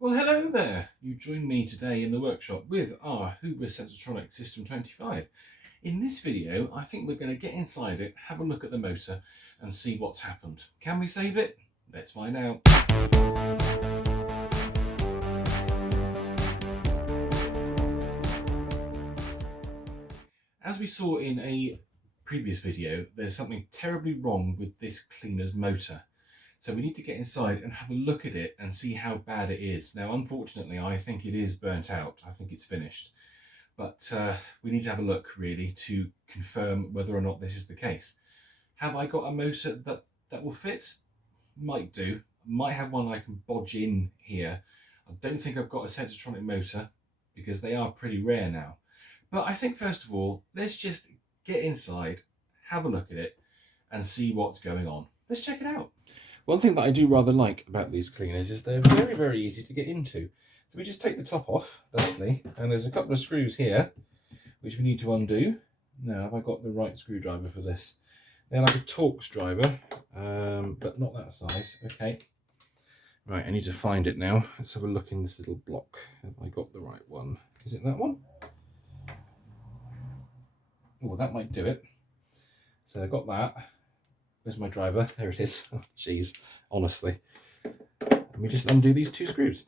Well, hello there. You join me today in the workshop with our Hoover Sensotronic System 25. In this video, I think we're going to get inside it, have a look at the motor and see what's happened. Can we save it? Let's find out. As we saw in a previous video, there's something terribly wrong with this cleaner's motor. So we need to get inside and have a look at it and see how bad it is. Now, unfortunately, I think it is burnt out. I think it's finished. But we need to have a look, really, to confirm whether or not this is the case. Have I got a motor that will fit? Might do. Might have one I can bodge in here. I don't think I've got a Sensotronic motor because they are pretty rare now. But I think, first of all, let's just get inside, have a look at it, and see what's going on. Let's check it out. One thing that I do rather like about these cleaners is they're very, very easy to get into. So we just take the top off, thusly, and there's a couple of screws here, which we need to undo. Now, have I got the right screwdriver for this? They're like a Torx driver, but not that size. Okay. Right, I need to find it now. Let's have a look in this little block. Have I got the right one? Is it that one? Oh, that might do it. So I've got that. Where's my driver? There it is. Oh, jeez, honestly. Let me just undo these two screws.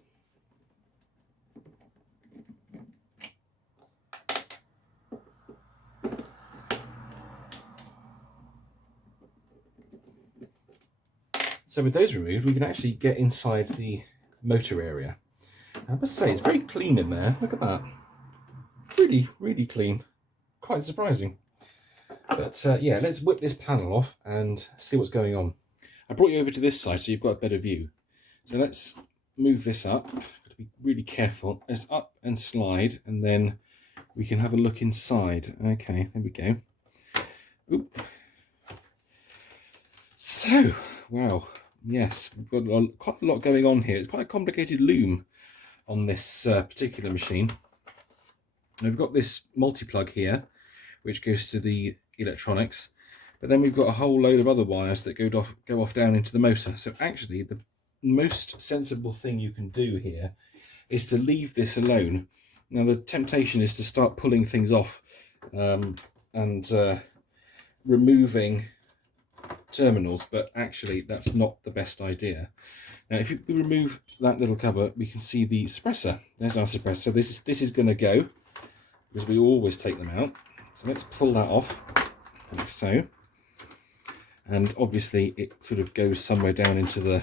So with those removed, we can actually get inside the motor area. I must say, it's very clean in there. Look at that. Really, really clean. Quite surprising. But yeah, let's whip this panel off and see what's going on. I brought you over to this side so you've got a better view. So let's move this up. Got to be really careful. Let's up and slide, and then we can have a look inside. Okay, there we go. Oop. So, wow, yes, we've got quite a lot going on here. It's quite a complicated loom on this particular machine. Now, we've got this multi-plug here, which goes to the electronics, but then we've got a whole load of other wires that go off down into the motor. So actually, the most sensible thing you can do here is to leave this alone. Now, the temptation is to start pulling things off and removing terminals, but actually that's not the best idea. Now, if you remove that little cover, we can see the suppressor. There's our suppressor. This is going to go, because we always take them out. So let's pull that off, like so. And obviously it sort of goes somewhere down into the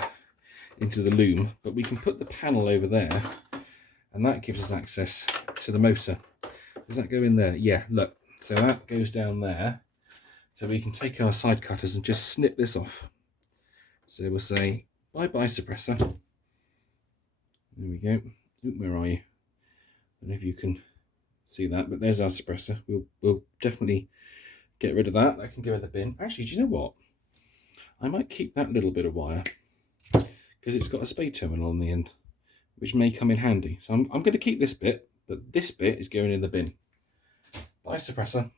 loom, but we can put the panel over there, and that gives us access to the motor. Does that go in there? Yeah, look. So that goes down there. So we can take our side cutters and just snip this off. So we'll say, bye-bye suppressor. There we go. Oop, where are you? I don't know if you can see that, but there's our suppressor. We'll definitely get rid of that. That can go in the bin. Actually, do you know what? I might keep that little bit of wire because it's got a spade terminal on the end, which may come in handy. So I'm going to keep this bit, but this bit is going in the bin. Bye, suppressor.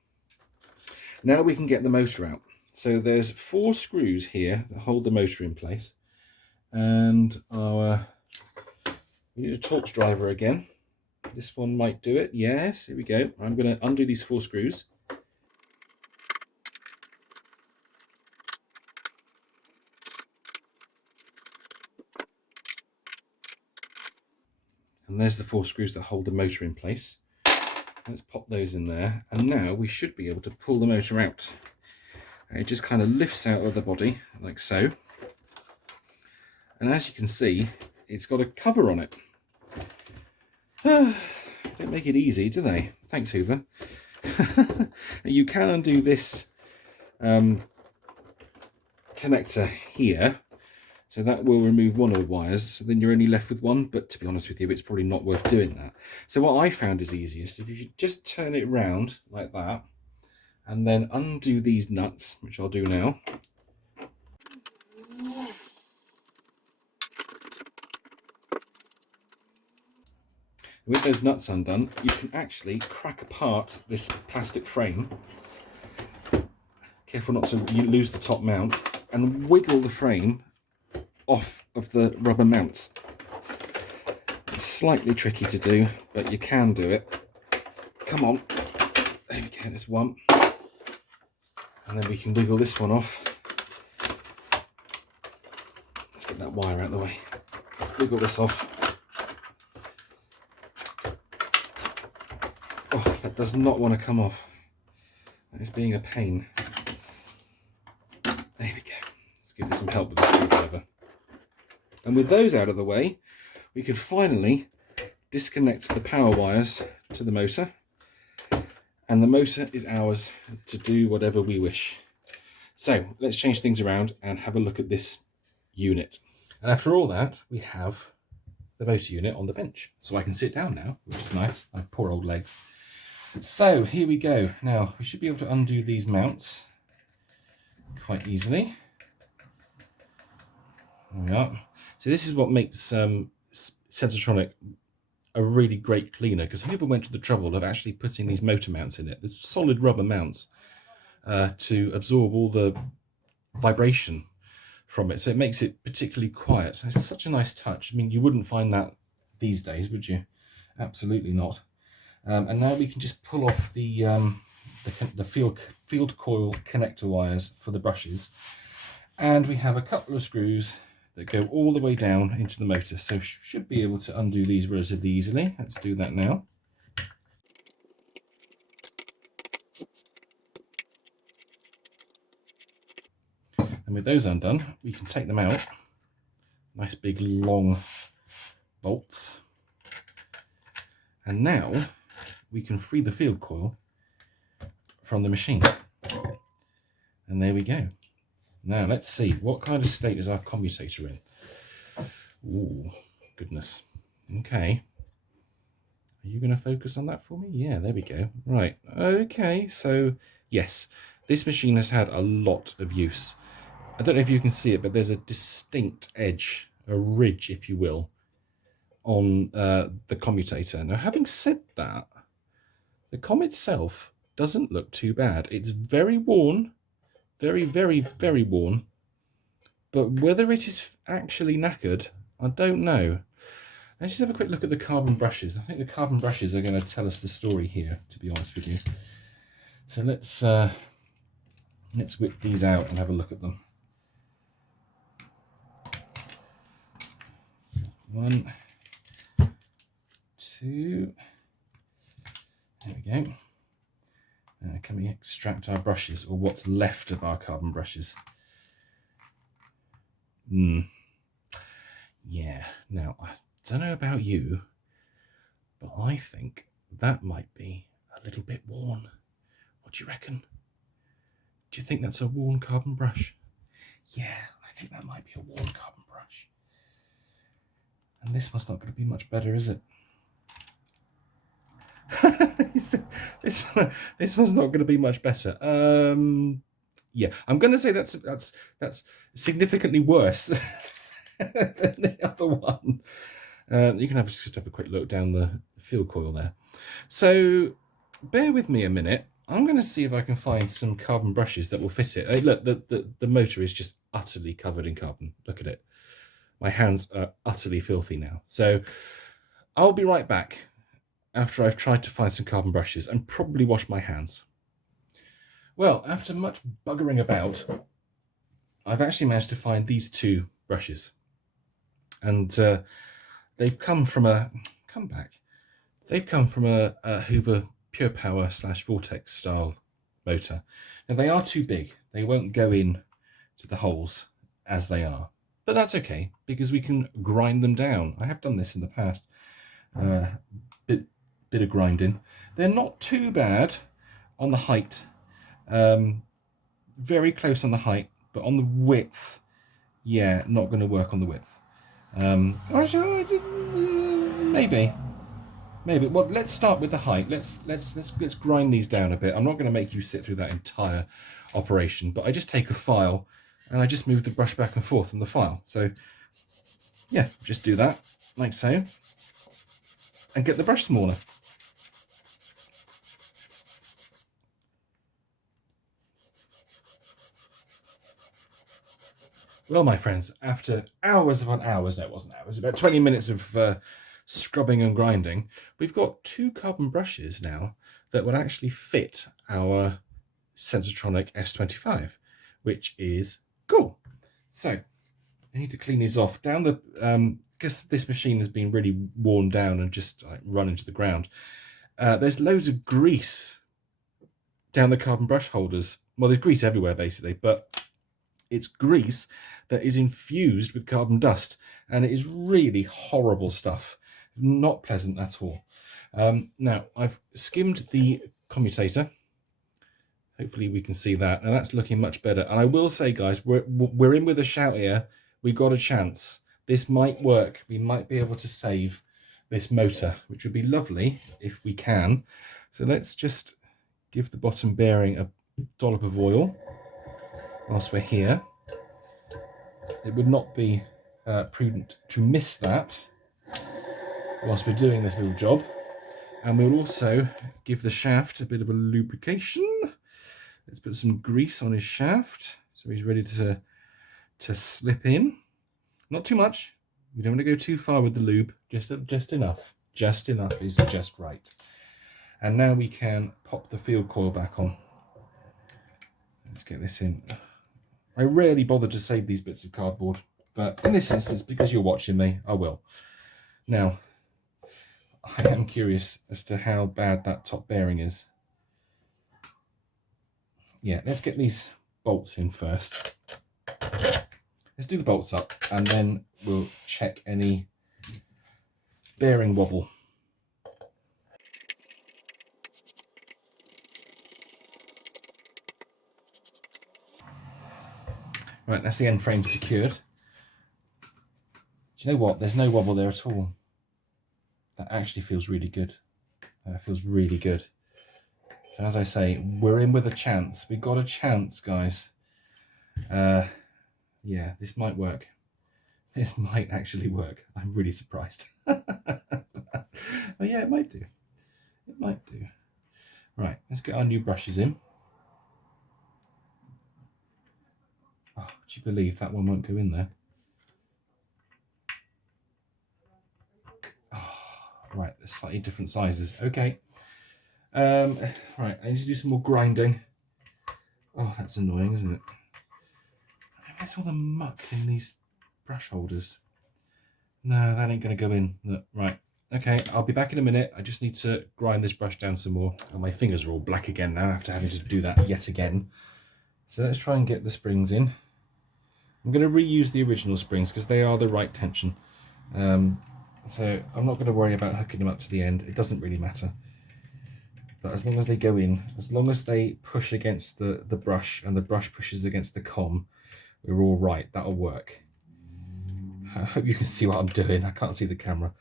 Now we can get the motor out. So there's 4 screws here that hold the motor in place, and we need a Torx driver again. This one might do it. Yes, here we go. I'm going to undo these 4 screws. And there's the 4 screws that hold the motor in place. Let's pop those in there. And now we should be able to pull the motor out. It just kind of lifts out of the body, like so. And as you can see, it's got a cover on it. Don't make it easy, do they? Thanks, Hoover. You can undo this connector here, so that will remove one of the wires, so then you're only left with one, but to be honest with you, it's probably not worth doing that. So what I found is easiest, if you just turn it around like that, and then undo these nuts, which I'll do now. With those nuts undone, you can actually crack apart this plastic frame. Careful not to lose the top mount, and wiggle the frame off of the rubber mounts. Slightly tricky to do, but you can do it. Come on. There we go, there's one. And then we can wiggle this one off. Let's get that wire out of the way. Wiggle this off. Oh, that does not want to come off. That is being a pain. There we go. Let's give it some help with the screwdriver. And with those out of the way, we can finally disconnect the power wires to the motor. And the motor is ours to do whatever we wish. So let's change things around and have a look at this unit. And after all that, we have the motor unit on the bench. So I can sit down now, which is nice. My poor old legs. So here we go. Now we should be able to undo these mounts quite easily. There we are. So this is what makes Sensotronic a really great cleaner, because Hoover went to the trouble of actually putting these motor mounts in it. There's solid rubber mounts to absorb all the vibration from it. So it makes it particularly quiet. It's such a nice touch. I mean, you wouldn't find that these days, would you? Absolutely not. And now we can just pull off the field coil connector wires for the brushes. And we have a couple of screws that go all the way down into the motor. So should be able to undo these relatively easily. Let's do that now. And with those undone, we can take them out. Nice big long bolts. And now we can free the field coil from the machine. And there we go. Now let's see, what kind of state is our commutator in? Ooh, goodness. Okay. Are you going to focus on that for me? Yeah, there we go. Right. Okay, so yes, this machine has had a lot of use. I don't know if you can see it, but there's a distinct edge, a ridge, if you will, on the commutator. Now, having said that, the Comet itself doesn't look too bad. It's very worn, very, very, very worn. But whether it is actually knackered, I don't know. Let's just have a quick look at the carbon brushes. I think the carbon brushes are going to tell us the story here, to be honest with you. So let's whip these out and have a look at them. One, two. There we go. Can we extract our brushes, or what's left of our carbon brushes? Yeah, now I don't know about you, but I think that might be a little bit worn. What do you reckon? Do you think that's a worn carbon brush? Yeah, I think that might be a worn carbon brush. And this one's not going to be much better, is it? this one's not going to be much better. Yeah, I'm going to say that's significantly worse than the other one. You can just have a quick look down the field coil there. So bear with me a minute. I'm going to see if I can find some carbon brushes that will fit it. Hey, look, the motor is just utterly covered in carbon. Look at it. My hands are utterly filthy now. So I'll be right back after I've tried to find some carbon brushes and probably wash my hands. Well, after much buggering about, I've actually managed to find these two brushes. And they've come from a Hoover Pure Power / Vortex style motor. Now they are too big. They won't go in to the holes as they are. But that's okay, because we can grind them down. I have done this in the past. Bit of grinding. They're not too bad on the height. Very close on the height, but on the width, yeah, not going to work on the width. Maybe. Well, let's start with the height. Let's grind these down a bit. I'm not going to make you sit through that entire operation, but I just take a file and I just move the brush back and forth on the file. So yeah, just do that like so, and get the brush smaller. Well, my friends, after hours upon hours, no, it wasn't hours, about 20 minutes of scrubbing and grinding, we've got 2 carbon brushes now that would actually fit our Sensotronic S25, which is cool. So I need to clean these off. Down the because this machine has been really worn down and just like run into the ground. There's loads of grease down the carbon brush holders. Well, there's grease everywhere basically, but it's grease that is infused with carbon dust, and it is really horrible stuff. Not pleasant at all. Now I've skimmed the commutator. Hopefully we can see that, and that's looking much better. And I will say, guys, we're in with a shout here. We've got a chance. This might work. We might be able to save this motor, which would be lovely if we can. So let's just give the bottom bearing a dollop of oil whilst we're here. It would not be prudent to miss that whilst we're doing this little job. And we'll also give the shaft a bit of a lubrication. Let's put some grease on his shaft so he's ready to slip in. Not too much. We don't want to go too far with the lube. Just enough. Just enough is just right. And now we can pop the field coil back on. Let's get this in. I rarely bother to save these bits of cardboard, but in this instance, because you're watching me, I will. Now, I am curious as to how bad that top bearing is. Yeah, let's get these bolts in first. Let's do the bolts up, and then we'll check any bearing wobble. Right, that's the end frame secured. Do you know what? There's no wobble there at all. That actually feels really good. That feels really good. So as I say, we're in with a chance. We've got a chance, guys. Yeah, this might work. This might actually work. I'm really surprised. But yeah, it might do. It might do. Right, let's get our new brushes in. Oh, would you believe that one won't go in there? Oh, right, they're slightly different sizes. Okay. Right, I need to do some more grinding. Oh, that's annoying, isn't it? Where's all the muck in these brush holders? No, that ain't going to go in. Look, right. Okay, I'll be back in a minute. I just need to grind this brush down some more. And my fingers are all black again now after having to do that yet again. So let's try and get the springs in. I'm going to reuse the original springs because they are the right tension. So I'm not going to worry about hooking them up to the end. It doesn't really matter. But as long as they go in, as long as they push against the brush and the brush pushes against the com, we're all right. That'll work. I hope you can see what I'm doing. I can't see the camera.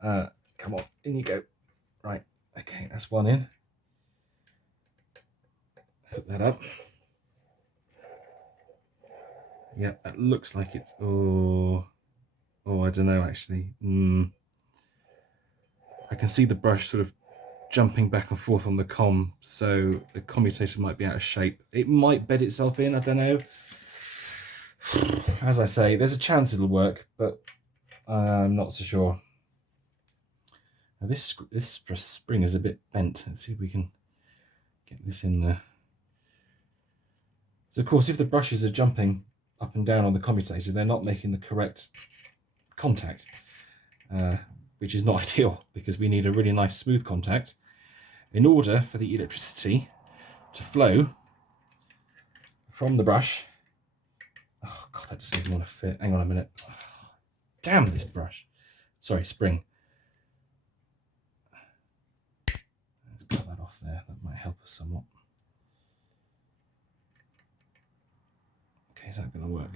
Come on, in you go. Right, okay, that's one in. Hook that up. Yeah, that looks like it's, oh, I don't know actually. I can see the brush sort of jumping back and forth on the com, so the commutator might be out of shape. It might bed itself in, I don't know. As I say, there's a chance it'll work, but I'm not so sure. Now this spring is a bit bent. Let's see if we can get this in there. So of course, if the brushes are jumping up and down on the commutator, they're not making the correct contact, which is not ideal because we need a really nice smooth contact in order for the electricity to flow from the brush. Oh God, that doesn't even want to fit. Hang on a minute. Oh, damn this brush. Sorry, spring. Let's cut that off there. That might help us somewhat. Okay, is that going to work?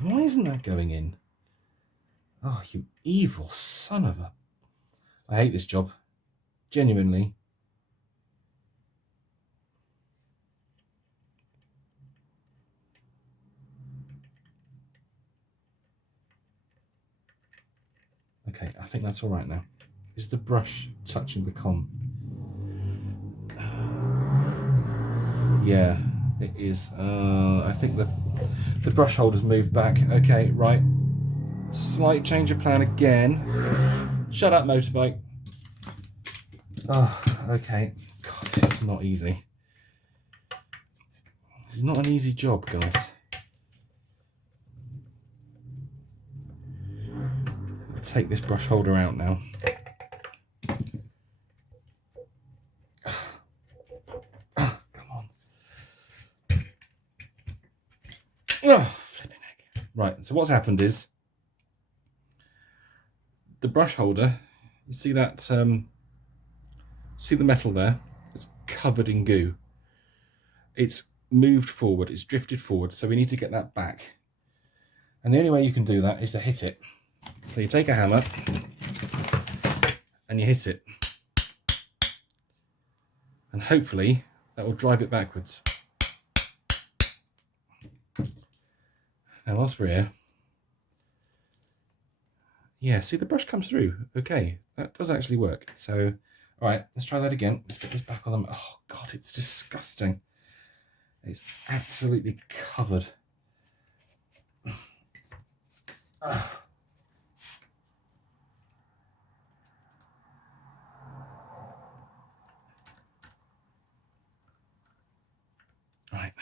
Why isn't that going in? Oh, you evil son of a... I hate this job. Genuinely. Okay, I think that's all right now. Is the brush touching the com? Yeah, it is. I think the brush holder's moved back. Okay, right. Slight change of plan again. Shut up, motorbike. Oh, okay. God, this is not easy. This is not an easy job, guys. I'll take this brush holder out now. Come on. Oh, flipping heck. Right, so what's happened is the brush holder, you see that, see the metal there? It's covered in goo. It's moved forward, it's drifted forward, so we need to get that back. And the only way you can do that is to hit it. So you take a hammer and you hit it. And hopefully that will drive it backwards. Now whilst we're here, yeah, see the brush comes through. Okay, that does actually work. So, all right, let's try that again. Let's get this back on them. Oh God, it's disgusting. It's absolutely covered. Right.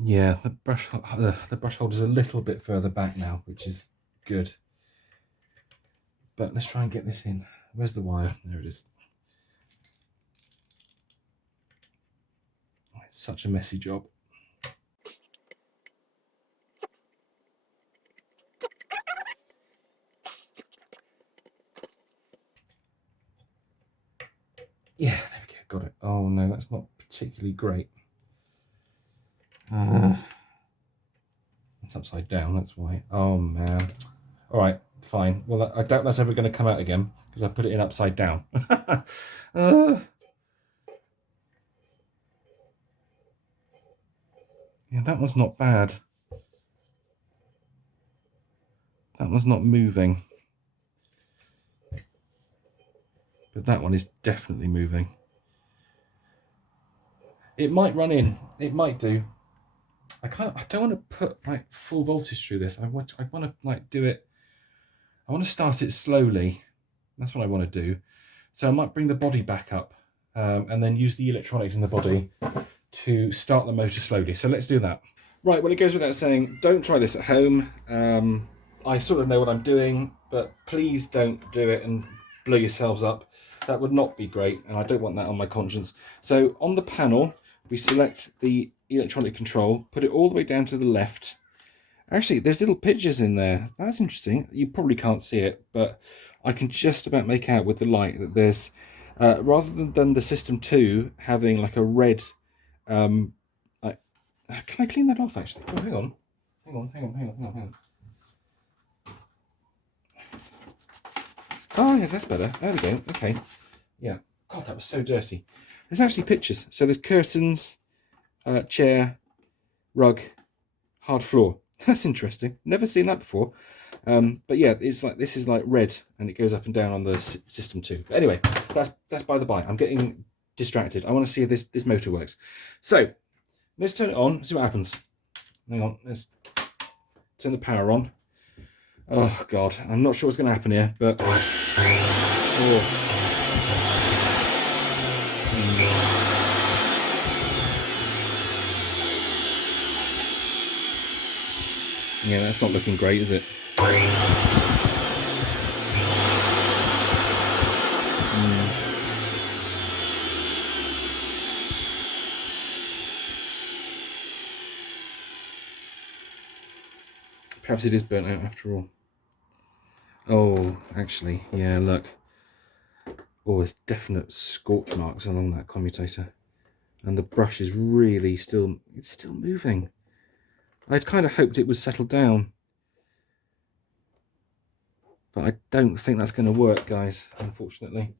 Yeah, the brush holder's a little bit further back now, which is good. But let's try and get this in. Where's the wire? There it is. Oh, it's such a messy job. Yeah, there we go, got it. Oh no, that's not particularly great. It's upside down, that's why. Oh man. All right, fine. Well, I doubt that's ever going to come out again because I put it in upside down. Yeah, that one's not bad. That one's not moving. But that one is definitely moving. It might run in. It might do. I don't want to put like full voltage through this. I want to like do it. I want to start it slowly. That's what I want to do. So I might bring the body back up and then use the electronics in the body to start the motor slowly. So let's do that. Right, well, it goes without saying, don't try this at home. I sort of know what I'm doing, but please don't do it and blow yourselves up. That would not be great, and I don't want that on my conscience. So on the panel, we select the electronic control, put it all the way down to the left. Actually, there's little pictures in there. That's interesting. You probably can't see it, but I can just about make out with the light that there's, rather than the System 2 having like a red, can I clean that off actually? Oh, hang on. Oh yeah, that's better. There we go. Okay. Yeah. God, that was so dirty. There's actually pictures. So there's curtains, chair, rug, hard floor. That's interesting. Never seen that before. But yeah, it's like this is like red, and it goes up and down on the System 2. But anyway, that's by the by. I'm getting distracted. I want to see if this motor works. So let's turn it on. See what happens. Hang on. Let's turn the power on. Oh God, I'm not sure what's going to happen here, but yeah, that's not looking great, is it? Perhaps it is burnt out after all. Oh, actually, yeah, look. Oh, there's definite scorch marks along that commutator. And the brush is really it's still moving. I'd kind of hoped it was settled down. But I don't think that's going to work, guys, unfortunately.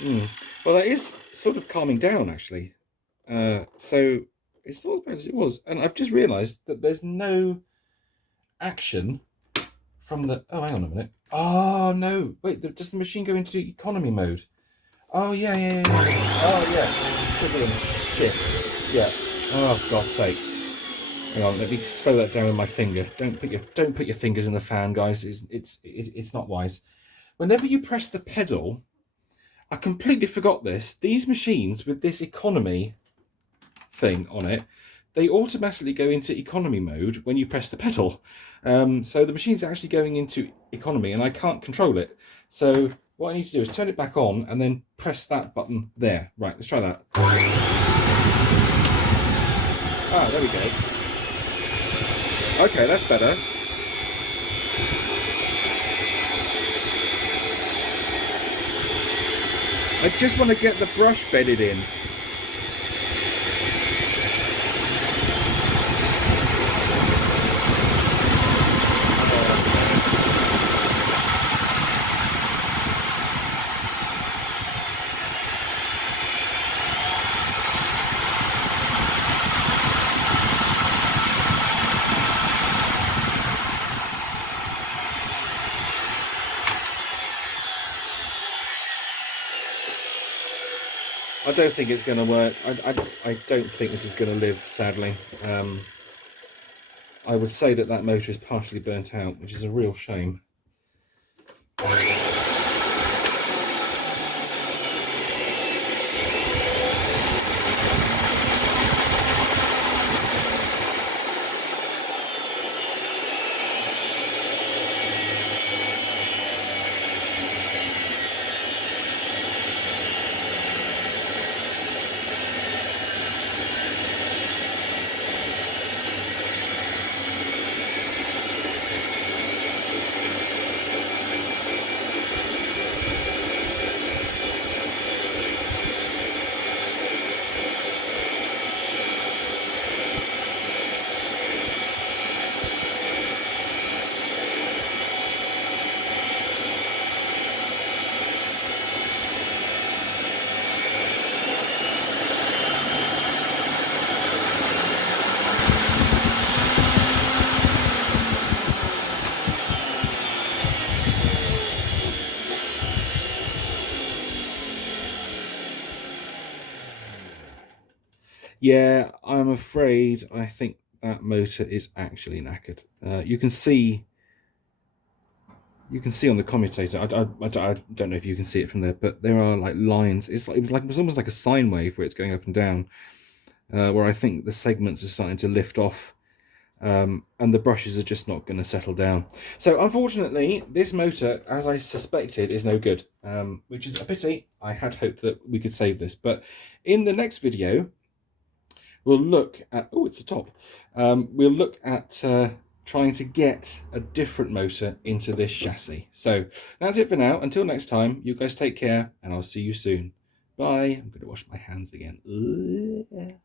Well, that is sort of calming down, actually. So it's not as bad as it was. And I've just realised that there's no action from the... Oh, hang on a minute. Oh, no. Wait, does the machine go into economy mode? Oh, yeah, yeah, yeah, yeah. Oh, yeah. Brilliant. Shit. Yeah. Oh, for God's sake. Hang on, let me slow that down with my finger. Don't put your fingers in the fan, guys. It's not wise. Whenever you press the pedal, I completely forgot this. These machines with this economy thing on it, they automatically go into economy mode when you press the pedal. So the machine's actually going into economy and I can't control it. So what I need to do is turn it back on and then press that button there. Right, let's try that. Ah, there we go. Okay, that's better. I just want to get the brush bedded in. I don't think it's going to work. I don't think this is going to live, sadly. I would say that motor is partially burnt out, which is a real shame. Yeah, I'm afraid I think that motor is actually knackered. You can see on the commutator. I don't know if you can see it from there, but there are like lines. It's almost like a sine wave where it's going up and down. Where I think the segments are starting to lift off, and the brushes are just not going to settle down. So unfortunately, this motor, as I suspected, is no good, which is a pity. I had hoped that we could save this, but in the next video, we'll look at... Oh, it's the top. We'll look at trying to get a different motor into this chassis. So that's it for now. Until next time, you guys take care, and I'll see you soon. Bye. I'm going to wash my hands again. Ugh.